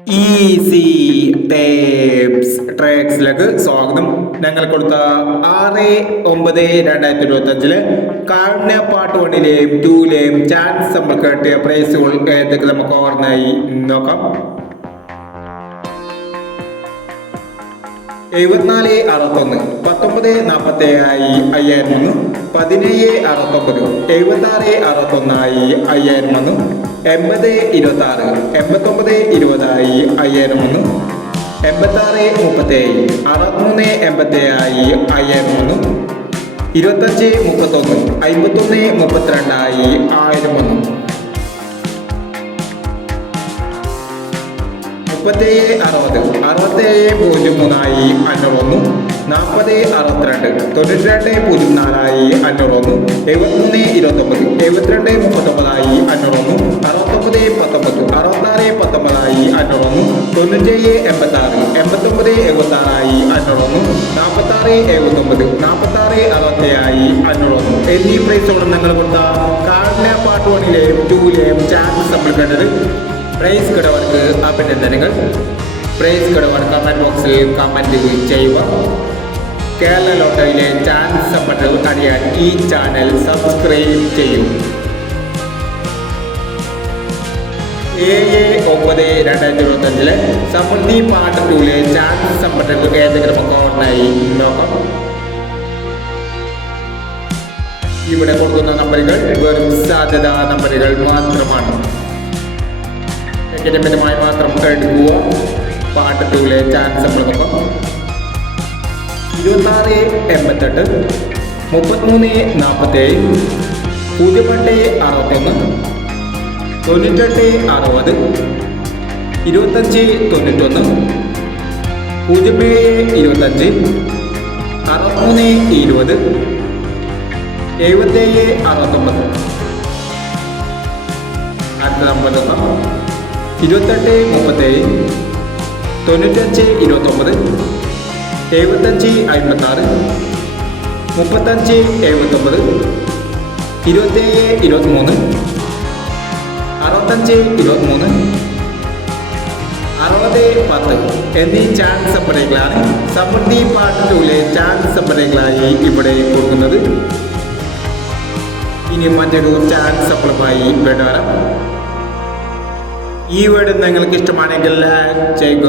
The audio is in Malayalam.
ഈസി ടേപ്സ് ട്രാക്സിലേക്ക് സ്വാഗതം. ഞങ്ങൾ കൊടുത്ത ആറ് ഒമ്പത് രണ്ടായിരത്തി ഇരുപത്തി അഞ്ചിൽ കാരുണ്യ പാട്ട് വണ്ണിലെയും ടൂലെയും ചാൻസ് നമ്മൾ കേട്ടിയ പ്രൈസുകൾ ഏതൊക്കെ നമുക്ക് ഓർമ്മയായി? നോക്കാം. എഴുപത്തിനാല് അറുപത്തൊന്ന് പത്തൊമ്പത് നാൽപ്പത്തി ഏഴായി അയ്യായിരം ഒന്ന് പതിനേഴ് അറുപത്തൊമ്പത് എഴുപത്തി ആറ് അറുപത്തൊന്നായി അയ്യായിരം ഒന്ന് എൺപത് ഇരുപത്തി ആറ് എൺപത്തൊമ്പത് ഇരുപതായി അയ്യായിരം ഒന്ന് എൺപത്താറ് മുപ്പത്തേഴ് അറുപത്തിമൂന്ന് എൺപത്തി ഏഴായി അയ്യായിരം ഒന്ന് ഇരുപത്തഞ്ച് മുപ്പത്തൊന്ന് അമ്പത്തൊന്ന് മുപ്പത്തിരണ്ടായി ആയിരം ഒന്ന് മുപ്പത്തേഴ് അറുപത് അറുപത്തേഴ് പൂജ്യം മൂന്നായി അഞ്ഞൂറൊന്ന് നാൽപ്പത് അറുപത്തിരണ്ട്. തൊണ്ണൂറ്റി രണ്ട് പൂജ്യം നാലായി അഞ്ഞൂറൊന്ന്. എഴുപത്തൊന്ന് ഇരുപത്തൊമ്പത്. എഴുപത്തിരണ്ട് മുപ്പത്തൊമ്പതായി അഞ്ഞൂറൊന്ന്. അറുപത്തൊമ്പത് പത്തൊമ്പത്. അറുപത്താറ് പത്തൊമ്പതായി അഞ്ഞൂറൊന്ന്. തൊണ്ണൂറ്റേഴ് എൺപത്താറ് എൺപത്തൊമ്പത് എഴുപത്താറായി അഞ്ഞൂറൊന്ന്. നാൽപ്പത്താറ് എഴുപത്തൊമ്പത്. നാൽപ്പത്താറ് അറുപത്തേഴായി അഞ്ഞൂറൊന്ന്. എന്നീ പ്രൈസോടെ നിങ്ങൾ കൊടുത്ത കാർഡിനെ പാർട്ട് വണ്ണിലെയും ടൂലെയും ചാൻസ് നമ്മൾ കണ്ടത്. പ്രൈസ് കിടവർക്ക് അഭിനന്ദനങ്ങൾ. പ്രൈസ് കിടവർ കമന്റ് ബോക്സിൽ കമന്റ് ചെയ്യുക. കേരള ലോട്ടറിയിലെ ചാൻസ് സമ്പന്നർ അറിയാൻ ഈ ചാനൽ സബ്സ്ക്രൈബ് ചെയ്യൂ. ഏഴ് ഒമ്പത് രണ്ടായിരത്തി ഇരുപത്തഞ്ചിൽ സമൃദ്ധി പാർട്ട് ടൂലെ ചാൻസ് സമ്പന്നർക്ക് ഏതെങ്കിലും അക്കൗണ്ടായി നോക്കാം. ഇവിടെ കൊടുക്കുന്ന നമ്പറുകൾ വെറും സാധ്യത നമ്പറുകൾ മാത്രമാണ്. വ്യക്തിപരമായി മാത്രം എടുക്കുക പാട്ട് ടൂലെ ചാൻസ് നോക്കാം ഇരുപത്താറ് എൺപത്തെട്ട് മുപ്പത്തിമൂന്ന് നാൽപ്പത്തേഴ് പൂജ്യം എട്ട് അറുപത്തൊന്ന് തൊണ്ണൂറ്റെട്ട് അറുപത് ഇരുപത്തഞ്ച് തൊണ്ണൂറ്റൊന്ന് പൂജ്യം ഏഴ് ഇരുപത്തഞ്ച് അറുപത്തിമൂന്ന് ഇരുപത് എഴുപത്തേഴ് അറുപത്തൊമ്പത്. അടുത്ത നമ്പർ ഇരുപത്തെട്ട് മുപ്പത്തേഴ് തൊണ്ണൂറ്റഞ്ച് ഇരുപത്തൊമ്പത് എഴുപത്തഞ്ച് അൻപത്താറ് മുപ്പത്തഞ്ച് എഴുപത്തൊമ്പത് ഇരുപത്തേഴ് ഇരുപത്തിമൂന്ന് അറുപത്തഞ്ച് ഇരുപത്തിമൂന്ന് അറുപത് പത്ത് എന്നീ ചാൻസ് സപ്പറേകളാണ് സമൃദ്ധി പാർട്ട് ടൂലെ ചാൻസ് സപ്പറേകളായി ഇവിടെ കൊടുക്കുന്നത്. ഇനി മറ്റൊരു ചാൻസ് വേണ്ട വരാം. ഈ വീട് നിങ്ങൾക്ക് ഇഷ്ടമാണെങ്കിൽ ചെയ്യുക